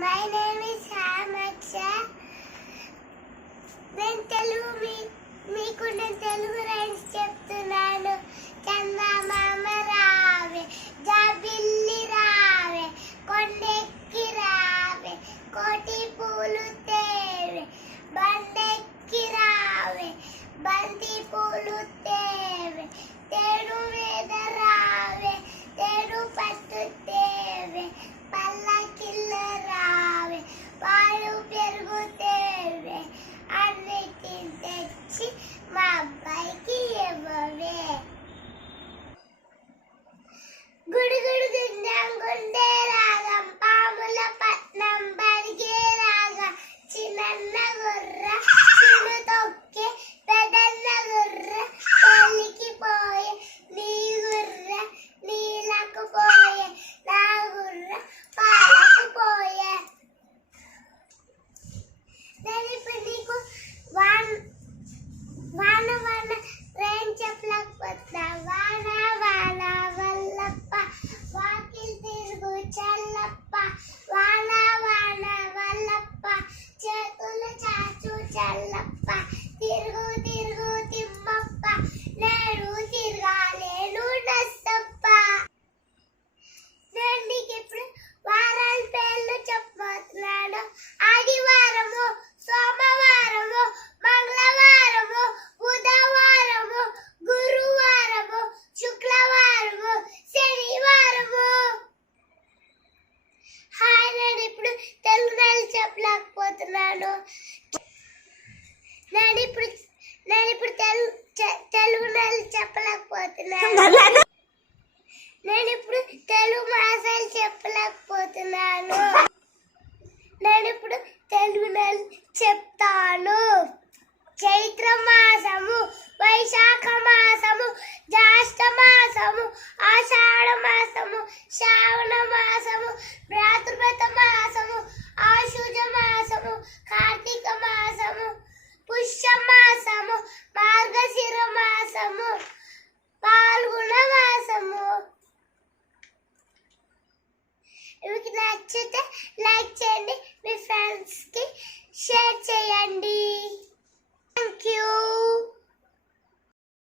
My name is హామక్ష నేను తెలుగు మీ మీకు నేను తెలుగు రైన్స్ చెప్తున్నాను. చందమామ రావే జాబిల్లి రావే కొండెక్కి రావే కోటి పూలు తేవే బండెక్కి రావే బంతి చెప్పలేకపోతున్నాను. నేను ఇప్పుడు నేను ఇప్పుడు తెలు తెలుగు నెలలు చెప్పలేకపోతున్నాను. నేను ఇప్పుడు తెలుగు మాసాలు చెప్పలేకపోతున్నాను. నచ్చితే లైక్ చేయండి మీ ఫ్రెండ్స్కి షేర్ చేయండి. Thank you